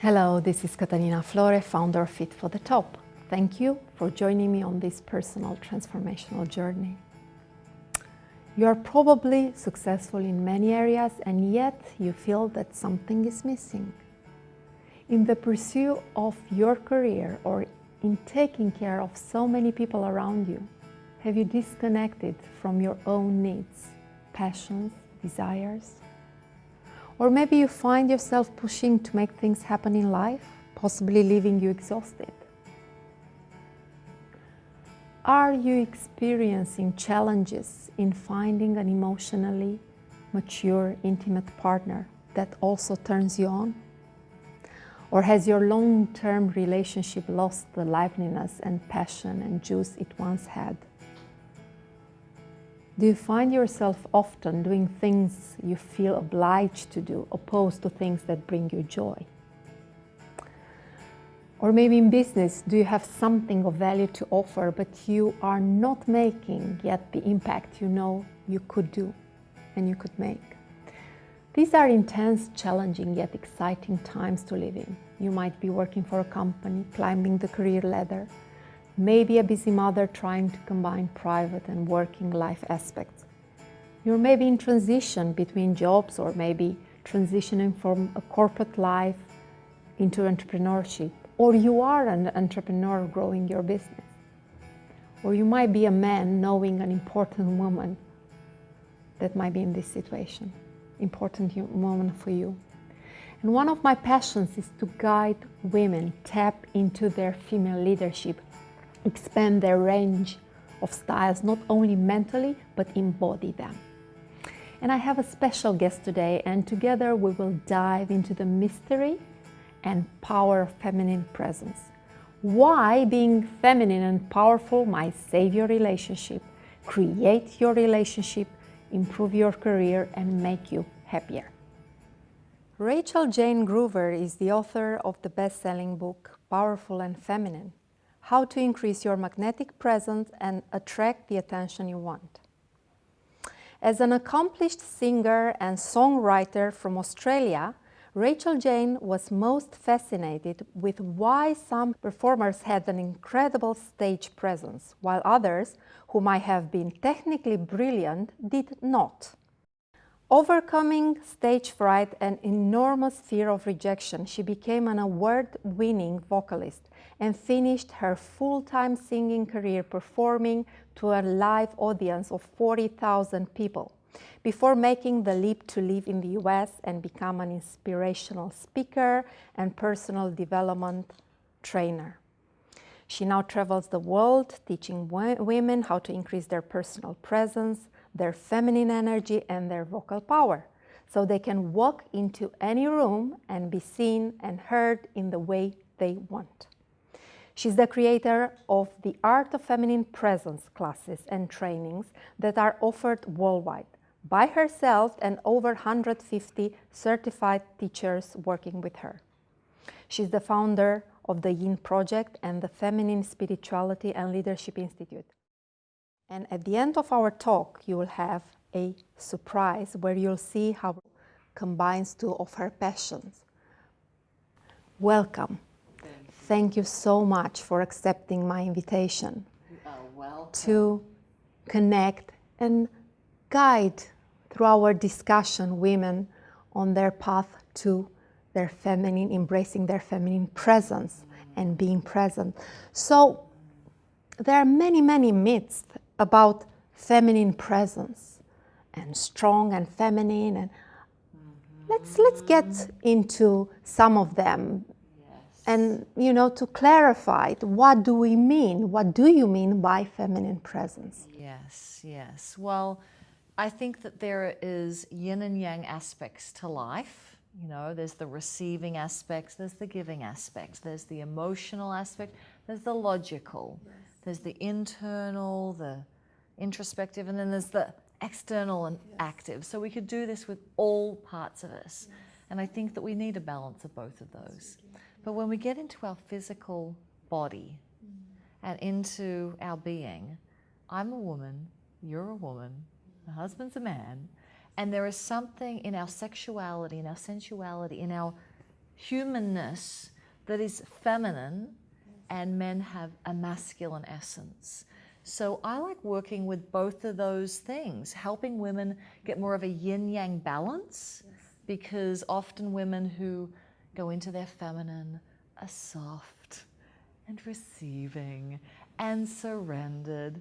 Hello, this is Catalina Flore, founder of FitForTheTop. Thank you for joining me on this personal transformational journey. You are probably successful in many areas and yet you feel that something is missing. In the pursuit of your career or in taking care of so many people around you, have you disconnected from your own needs, passions, desires? Or maybe you find yourself pushing to make things happen in life, possibly leaving you exhausted. Are you experiencing challenges in finding an emotionally mature, intimate partner that also turns you on? Or has your long-term relationship lost the liveliness and passion and juice it once had? Do you find yourself often doing things you feel obliged to do, opposed to things that bring you joy? Or maybe in business, do you have something of value to offer, but you are not making yet the impact you know you could do and you could make? These are intense, challenging, yet exciting times to live in. You might be working for a company, climbing the career ladder, maybe a busy mother trying to combine private and working life aspects. You're maybe in transition between jobs or maybe transitioning from a corporate life into entrepreneurship. Or you are an entrepreneur growing your business. Or you might be a man knowing an important woman that might be in this situation, important woman for you. And one of my passions is to guide women tap into their female leadership, expand their range of styles, not only mentally, but embody them. And I have a special guest today, and together we will dive into the mystery and power of feminine presence. Why being feminine and powerful might save your relationship, create your relationship, improve your career, and make you happier. Rachael Jayne Groover is the author of the best-selling book, Powerful and Feminine: How to Increase Your Magnetic Presence and Attract the Attention You Want. As an accomplished singer and songwriter from Australia, Rachael Jayne was most fascinated with why some performers had an incredible stage presence, while others, who might have been technically brilliant, did not. Overcoming stage fright and enormous fear of rejection, she became an award-winning vocalist and finished her full-time singing career performing to a live audience of 40,000 people, before making the leap to live in the US and become an inspirational speaker and personal development trainer. She now travels the world teaching women how to increase their personal presence, their feminine energy, and their vocal power, so they can walk into any room and be seen and heard in the way they want. She's the creator of the Art of Feminine Presence classes and trainings that are offered worldwide by herself and over 150 certified teachers working with her. She's the founder of the Yin Project and the Feminine Spirituality and Leadership Institute. And at the end of our talk, you will have a surprise where you'll see how it combines two of her passions. Welcome. Thank you so much for accepting my invitation to connect and guide through our discussion women on their path to their feminine, embracing their feminine presence and being present. So there are many, many myths about feminine presence and strong and feminine, and let's get into some of them. And, to clarify, what do we mean? What do you mean by feminine presence? Yes. Well, I think that there is yin and yang aspects to life. There's the receiving aspects, there's the giving aspects, there's the emotional aspect, there's the logical, there's the internal, the introspective, and then there's the external and active. So we could do this with all parts of us. And I think that we need a balance of both of those. But when we get into our physical body and into our being, I'm a woman, you're a woman, my husband's a man, and there is something in our sexuality, in our sensuality, in our humanness that is feminine, and men have a masculine essence. So I like working with both of those things, helping women get more of a yin-yang balance, because often women who go into their feminine are soft and receiving and surrendered,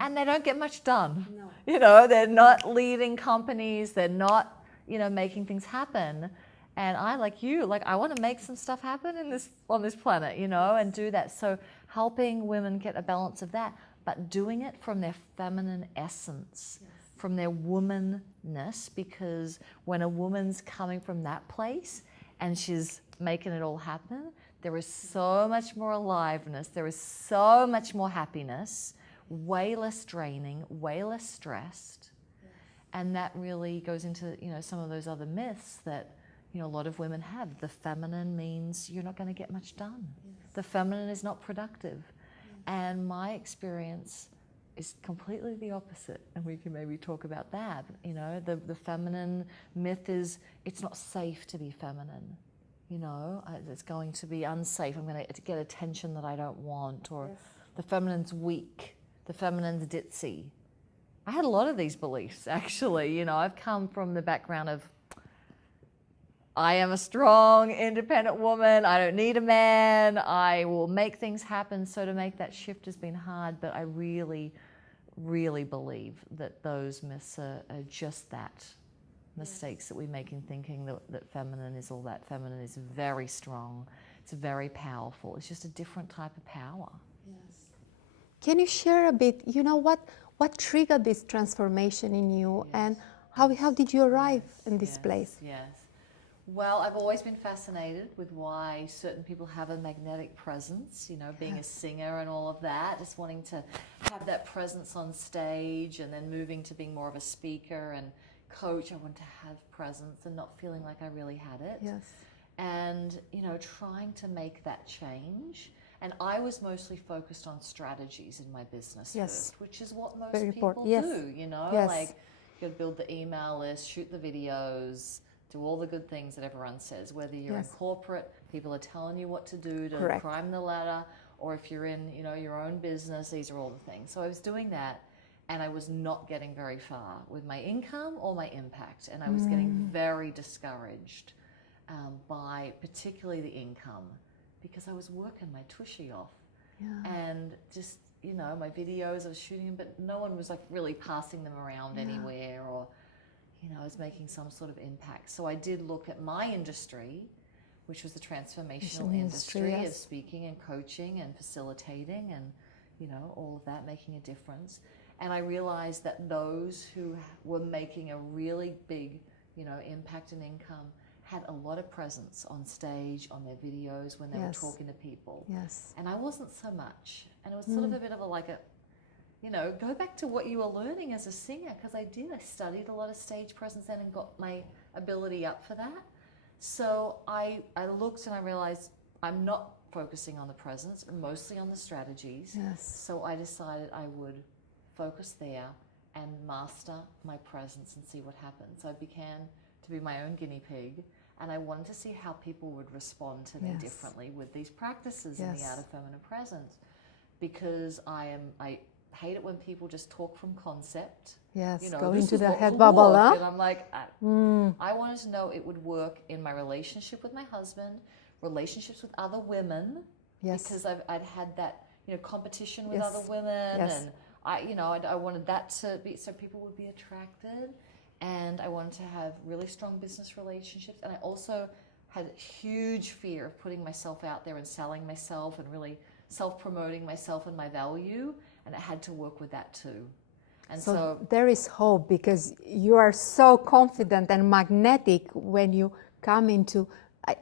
and they don't get much done. No. You know, they're not leading companies, they're not, you know, making things happen. And I, like you, like I want to make some stuff happen on this planet, you know, and do that. So helping women get a balance of that, but doing it from their feminine essence, from their womanness, because when a woman's coming from that place and she's making it all happen, there is so much more aliveness, there is so much more happiness, way less draining, way less stressed. And that really goes into, you know, some of those other myths that, you know, a lot of women have. The feminine means you're not going to get much done. The feminine is not productive. And my experience is completely the opposite, and we can maybe talk about that. You know, the feminine myth is it's not safe to be feminine. You know, it's going to be unsafe. I'm going to get attention that I don't want, or the feminine's weak, the feminine's ditzy. I had a lot of these beliefs, actually. You know, I've come from the background of I am a strong, independent woman. I don't need a man. I will make things happen. So to make that shift has been hard, but I really, really believe that those myths are just that. Mistakes that we make in thinking that feminine is all that. Feminine is very strong. It's very powerful. It's just a different type of power. Yes. Can you share a bit, you know, what triggered this transformation in you, and how did you arrive in this place? Yes. Well, I've always been fascinated with why certain people have a magnetic presence, you know, being a singer and all of that, just wanting to have that presence on stage, and then moving to being more of a speaker and coach. I wanted to have presence and not feeling like I really had it. Yes. And, you know, trying to make that change. And I was mostly focused on strategies in my business first, which is what most people do, you know, like you got to build the email list, shoot the videos, do all the good things that everyone says, whether you're in corporate, people are telling you what to do to climb the ladder, or if you're in, you know, your own business, these are all the things. So I was doing that, and I was not getting very far with my income or my impact, and I was getting very discouraged by particularly the income, because I was working my tushy off, and just, you know, my videos I was shooting them, but no one was like really passing them around anywhere, or, you know, I was making some sort of impact. So I did look at my industry, which was the transformational industry of speaking and coaching and facilitating and, you know, all of that, making a difference. And I realized that those who were making a really big, you know, impact and income had a lot of presence on stage, on their videos, when they were talking to people. And I wasn't so much. And it was sort of a bit of a, you know, go back to what you were learning as a singer, because I studied a lot of stage presence then and got my ability up for that. So I looked and I realized I'm not focusing on the presence, mostly on the strategies. So I decided I would focus there and master my presence and see what happens. So I began to be my own guinea pig, and I wanted to see how people would respond to me differently with these practices in the art of feminine presence, because I hate it when people just talk from concept. You know, go into the head bubble. bubble. And I'm like, I wanted to know it would work in my relationship with my husband, relationships with other women, because I'd had that, you know, competition with other women, and I wanted that to be, so people would be attracted, and I wanted to have really strong business relationships, and I also had a huge fear of putting myself out there and selling myself and really self-promoting myself and my value, and it had to work with that too. And so there is hope, because you are so confident and magnetic when you come into,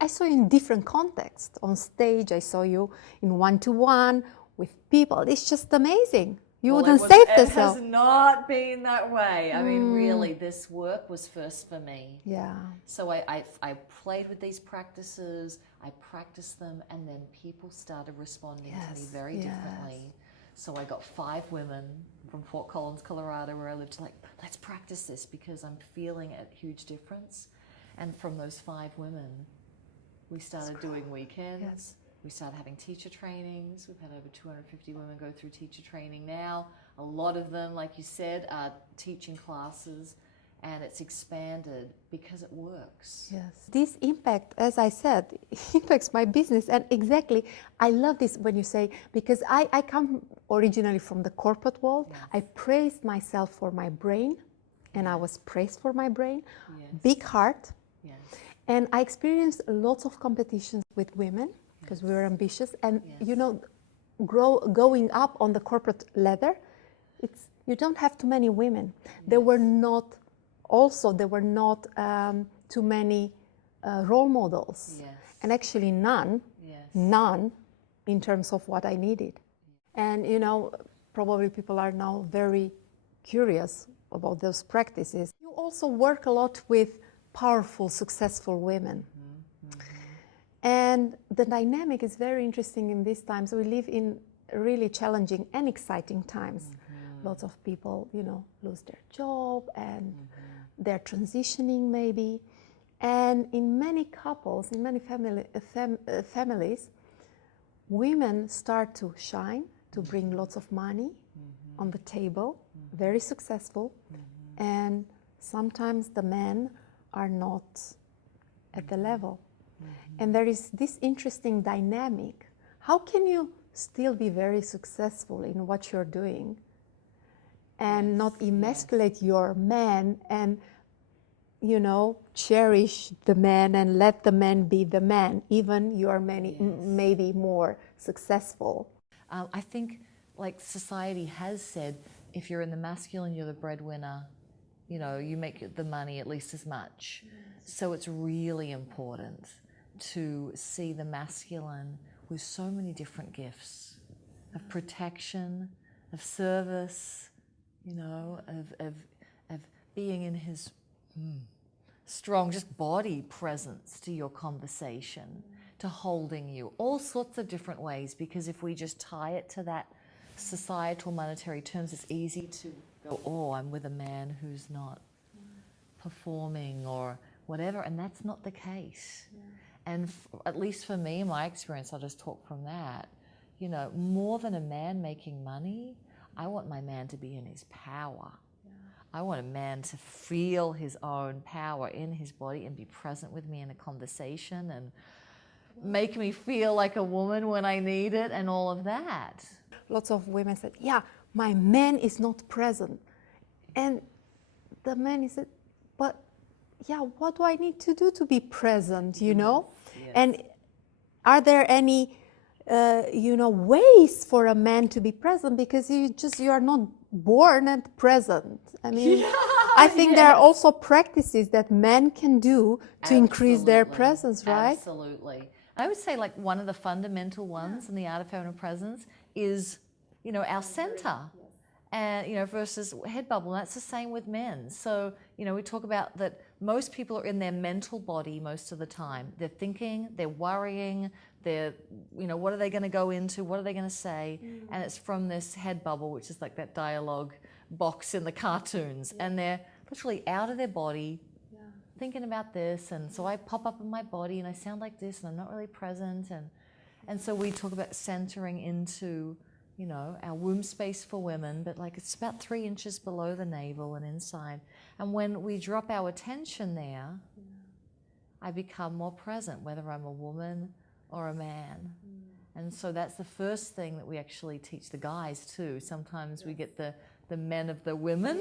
I saw you in different contexts. On stage, I saw you in one-to-one with people. It's just amazing. You wouldn't save yourself. It has not been that way. I mean, really, this work was first for me. So I played with these practices, I practiced them, and then people started responding to me very differently. So I got 5 women from Fort Collins, Colorado, where I lived, like, let's practice this because I'm feeling a huge difference. And from those 5 women, We started doing weekends. Yes. We started having teacher trainings. We've had over 250 women go through teacher training now. A lot of them, like you said, are teaching classes, and it's expanded because it works. Yes. This impact, as I said, impacts my business. And exactly, I love this when you say, because I come originally from the corporate world. Yes. I praised myself for my brain, and Yes. I was praised for my brain. Yes. Big heart. Yes. And I experienced lots of competitions with women because we were ambitious. And, Yes. you know, going up on the corporate ladder, you don't have too many women. Yes. There were not too many role models. Yes. And actually none in terms of what I needed. And, you know, probably people are now very curious about those practices. You also work a lot with powerful, successful women. And the dynamic is very interesting in these times. We live in really challenging and exciting times. Lots of people, you know, lose their job and they're transitioning maybe. And in many couples, in many families, women start to shine, to bring lots of money on the table, very successful. And sometimes the men are not at the level. And there is this interesting dynamic. How can you still be very successful in what you're doing and not emasculate your man and, you know, cherish the man and let the man be the man, even you are maybe more successful? I think, like society has said, if you're in the masculine, you're the breadwinner. You know, you make the money at least as much. So it's really important to see the masculine with so many different gifts of protection, of service, you know, of being in his strong, just body presence to your conversation, to holding you, all sorts of different ways, because if we just tie it to that societal monetary terms, it's easy to go, oh, I'm with a man who's not performing or whatever, and that's not the case. And at least for me, my experience, I'll just talk from that, you know, more than a man making money, I want my man to be in his power. I want a man to feel his own power in his body and be present with me in a conversation and make me feel like a woman when I need it and all of that. Lots of women said, yeah, my man is not present. And the man is, but yeah, what do I need to do to be present, you know? Yes. And are there any, you know, ways for a man to be present? Because you are not born and present. I mean, I think there are also practices that men can do to increase their presence, right? Absolutely. I would say, like, one of the fundamental ones in the art of feminine presence is, you know, our center. And, you know, versus head bubble. And that's the same with men. So, you know, we talk about that most people are in their mental body most of the time. They're thinking, they're worrying, they're, you know, what are they going to go into? What are they going to say? And it's from this head bubble, which is like that dialogue box in the cartoons. And they're literally out of their body, thinking about this. And so I pop up in my body and I sound like this and I'm not really present. And so we talk about centering into, you know, our womb space for women, but like it's about 3 inches below the navel and inside. And when we drop our attention there, I become more present, whether I'm a woman or a man. And so that's the first thing that we actually teach the guys too. Sometimes we get the men of the women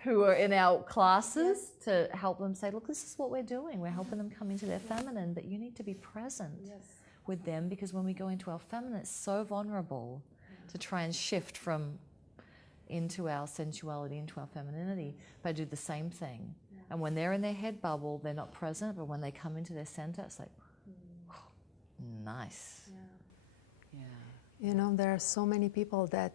who are in our classes to help them say, look, this is what we're doing. We're helping them come into their feminine, but you need to be present with them, because when we go into our feminine, it's so vulnerable to try and shift from into our sensuality, into our femininity. But I do the same thing. And when they're in their head bubble, they're not present, but when they come into their center, it's like, nice. You know, there are so many people that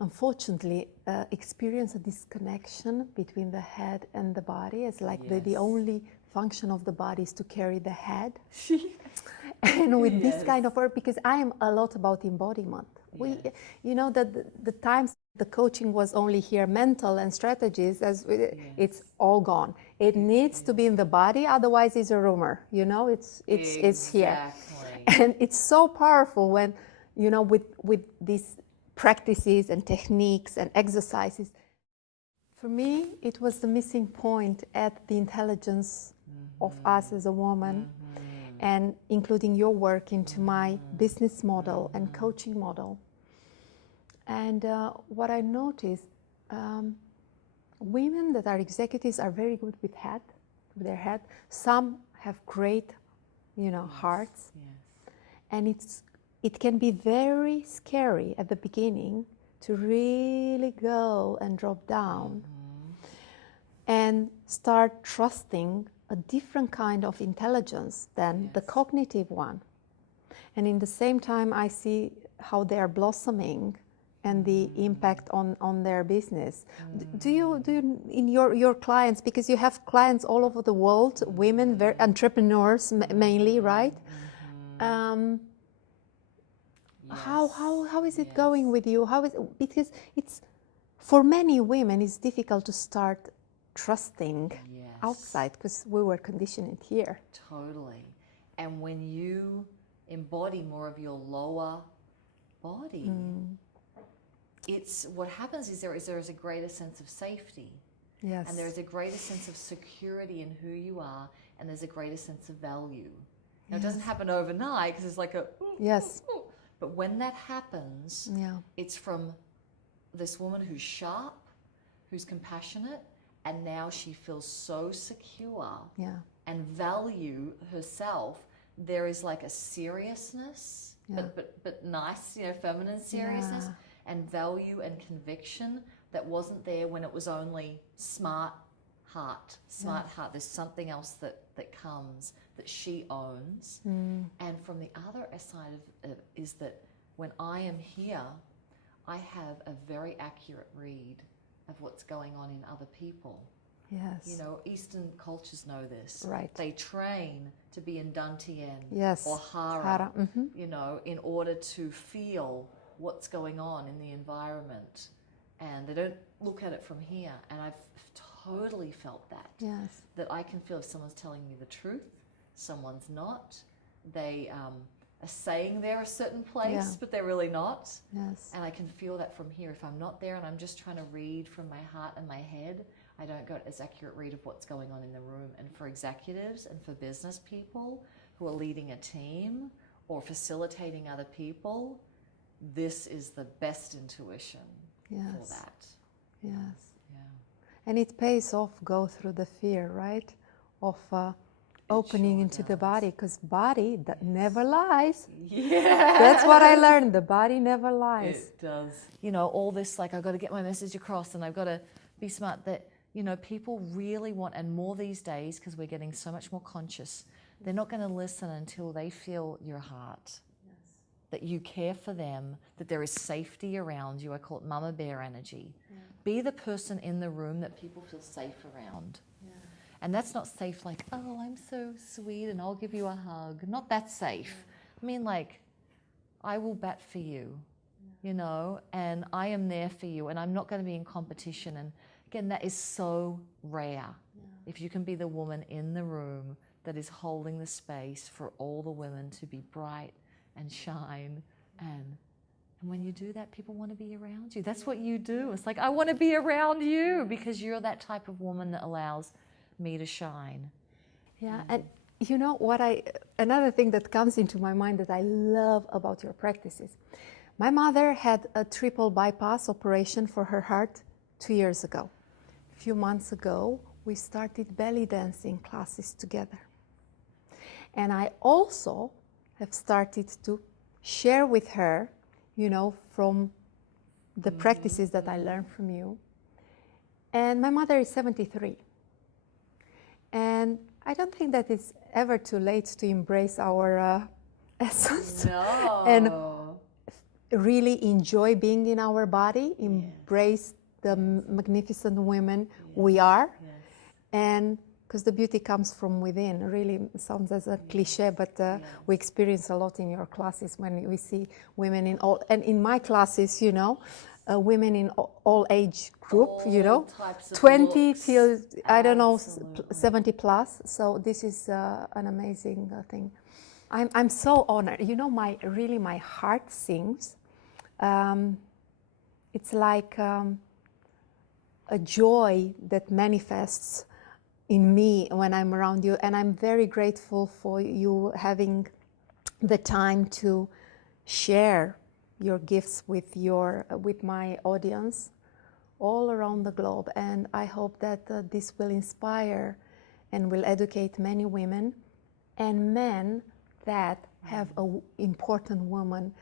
unfortunately experience a disconnection between the head and the body. It's like the only function of the body is to carry the head. and with this Yes. kind of work, because I am a lot about embodiment. We, Yes. you know, that the times the coaching was only here mental and strategies, it's all gone. It needs to be in the body, otherwise it's a rumor. You know, it's here, Exactly. and it's so powerful when, you know, with these practices and techniques and exercises. For me, it was the missing point at the intelligence of us as a woman, and including your work into my business model and coaching model. And what I noticed, women that are executives are very good with their head. Some have great, you know, hearts. Yes. And it can be very scary at the beginning to really go and drop down and start trusting a different kind of intelligence than the cognitive one. And in the same time, I see how they are blossoming and the impact on their business. Do you in your clients, because you have clients all over the world, women, very entrepreneurs mainly, right? How is it going with you? Because it's, for many women, it's difficult to start trusting outside because we were conditioned here. Totally. And when you embody more of your lower body, it's what happens is there is a greater sense of safety. Yes. And there is a greater sense of security in who you are, and there's a greater sense of value. Now, it doesn't happen overnight because it's like a yes. But when that happens, it's from this woman who's sharp, who's compassionate, and now she feels so secure and value herself. There is like a seriousness, but nice, you know, feminine seriousness and value and conviction that wasn't there when it was only smart heart. There's something else that comes that she owns. And from the other side of it is that when I am here, I have a very accurate read of what's going on in other people. Yes. You know, Eastern cultures know this. Right. They train to be in Dantian or Hara. Hara, you know, in order to feel what's going on in the environment. And they don't look at it from here. And I've totally felt that. Yes. That I can feel if someone's telling me the truth, someone's not. They are saying they're a certain place, but they're really not. Yes. And I can feel that from here. If I'm not there and I'm just trying to read from my heart and my head, I don't get as accurate read of what's going on in the room. And for executives and for business people who are leading a team or facilitating other people, this is the best intuition for that. Yes. Yeah. And it pays off, go through the fear, right? Of opening into the body, because body that never lies. Yeah. That's what I learned. The body never lies. It does. You know, all this, like, I've got to get my message across and I've got to be smart, that, you know, people really want, and more these days because we're getting so much more conscious, they're not going to listen until they feel your heart. That you care for them, that there is safety around you. I call it mama bear energy. Be the person in the room that people feel safe around. And that's not safe like, oh, I'm so sweet and I'll give you a hug. Not that safe. I mean, like, I will bat for you, you know, and I am there for you, and I'm not going to be in competition. And again, that is so rare. If you can be the woman in the room that is holding the space for all the women to be bright and shine, and when you do that, people want to be around you. That's what you do. It's like, I want to be around you because you're that type of woman that allows me to shine. Yeah, and you know what, another thing that comes into my mind that I love about your practices. My mother had a triple bypass operation for her heart 2 years ago. A few months ago, we started belly dancing classes together. And I also have started to share with her, you know, from the practices that I learned from you. And my mother is 73. And I don't think that it's ever too late to embrace our essence. No. And really enjoy being in our body, embrace the magnificent women we are, and because the beauty comes from within. Really sounds as a cliche, but we experience a lot in your classes when we see women in all, and in my classes, you know, women in all age group, you know, 20 looks. till, I don't know, Absolutely. 70 plus. So this is an amazing thing. I'm so honored. You know, my heart sings. It's like a joy that manifests in me when I'm around you, and I'm very grateful for you having the time to share your gifts with my audience all around the globe. And I hope that this will inspire and will educate many women and men that have an important woman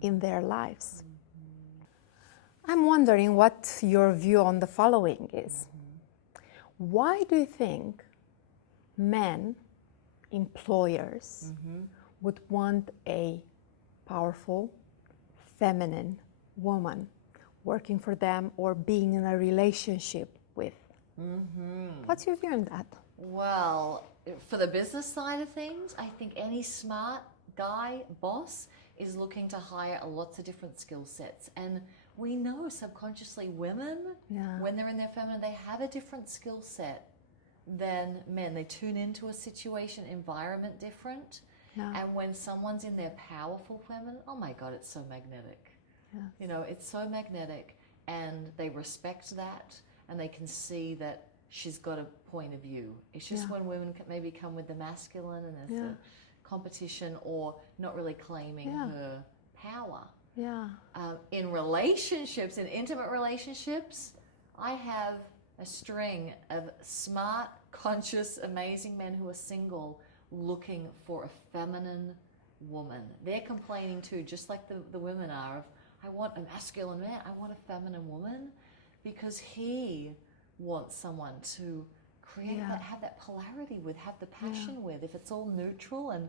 in their lives. I'm wondering what your view on the following is. Why do you think men, employers, would want a powerful, feminine woman working for them or being in a relationship with? What's your view on that? Well, for the business side of things, I think any smart guy, boss, is looking to hire lots of different skill sets. And we know subconsciously women, when they're in their feminine, they have a different skill set than men. They tune into a situation, environment different. And when someone's in their powerful feminine, oh my God, it's so magnetic. You know, it's so magnetic, and they respect that, and they can see that she's got a point of view. It's just when women maybe come with the masculine and there's the competition or not really claiming her power. In relationships, in intimate relationships, I have a string of smart, conscious, amazing men who are single looking for a feminine woman. They're complaining too, just like the women are, of, I want a masculine man, I want a feminine woman, because he wants someone to create that, have that polarity with, have the passion with. If it's all neutral and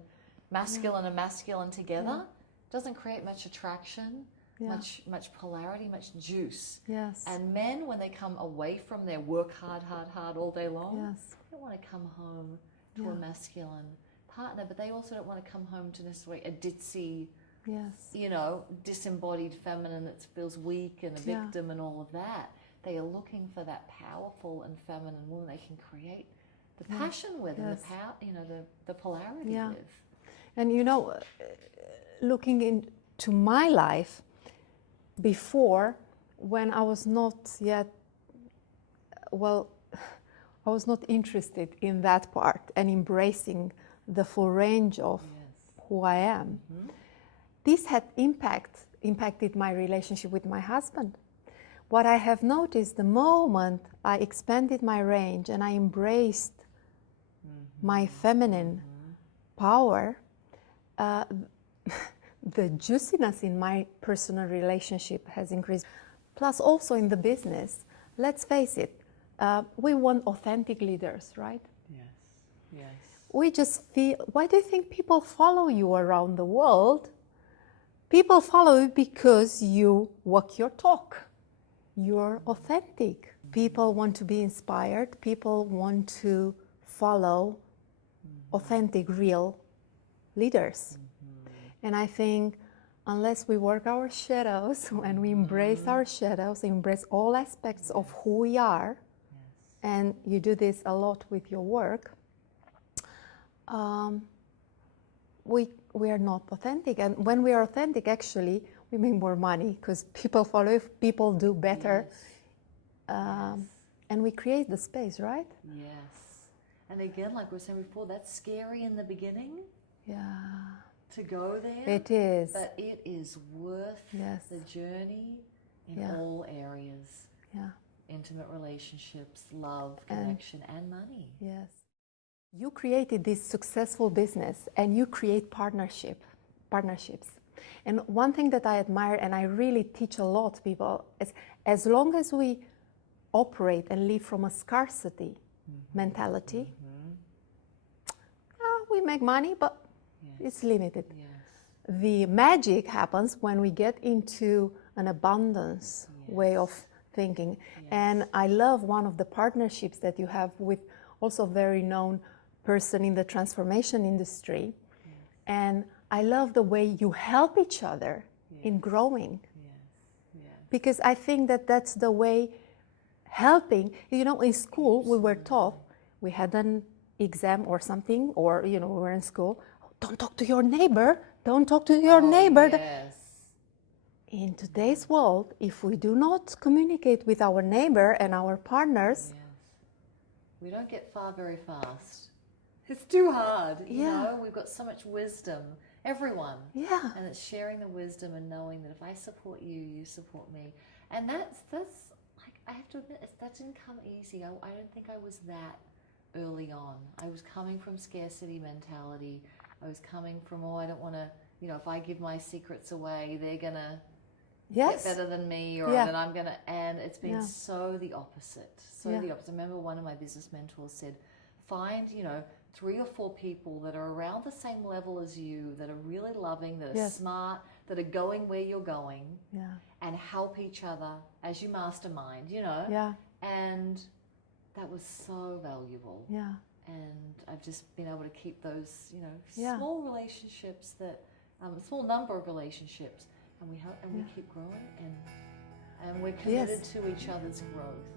masculine together, doesn't create much attraction, much polarity, much juice. And men, when they come away from their work hard all day long, they don't want to come home to a masculine partner, but they also don't want to come home to necessarily a ditzy, you know, disembodied feminine that feels weak and a victim and all of that. They are looking for that powerful and feminine woman they can create the passion with and the power, you know, the polarity with. And you know, looking into my life before, when I was not yet, well, I was not interested in that part and embracing the full range of who I am. This had impacted my relationship with my husband. What I have noticed, the moment I expanded my range and I embraced my feminine power, the juiciness in my personal relationship has increased. Plus also in the business, let's face it, we want authentic leaders, right? We just feel, why do you think people follow you around the world? People follow you because you walk your talk. You're authentic. People want to be inspired. People want to follow authentic, real leaders. And I think unless we work our shadows and we embrace our shadows, embrace all aspects of who we are, and you do this a lot with your work, we are not authentic. And when we are authentic, actually, we make more money because people follow, if people do better, and we create the space, right? And again, like we were saying before, that's scary in the beginning. To go there. It is. But it is worth the journey in all areas. Intimate relationships, love, connection, and money. You created this successful business and you create partnerships. And one thing that I admire and I really teach a lot people is, as long as we operate and live from a scarcity mentality, we make money, but it's limited. The magic happens when we get into an abundance way of thinking. And I love one of the partnerships that you have with also very known person in the transformation industry. And I love the way you help each other in growing. Because I think that that's the way helping, you know, in school we were taught, we had an exam or something, or, you know, we were in school, oh, don't talk to your neighbor, don't talk to your neighbor. Yes. In today's world, if we do not communicate with our neighbor and our partners, we don't get far very fast. It's too hard, you know, we've got so much wisdom, everyone. And it's sharing the wisdom and knowing that if I support you, you support me. And that's like, I have to admit, that didn't come easy. I don't think I was that early on. I was coming from scarcity mentality. I was coming from, oh, I don't want to, you know, if I give my secrets away, they're going to get better than me, or that I'm going to, and it's been so the opposite. So the opposite. I remember one of my business mentors said, find, you know, 3 or 4 people that are around the same level as you, that are really loving, that are smart, that are going where you're going, and help each other as you mastermind, you know. And that was so valuable. And I've just been able to keep those, you know, small relationships that, a small number of relationships, and we keep growing, and we're committed to each other's growth.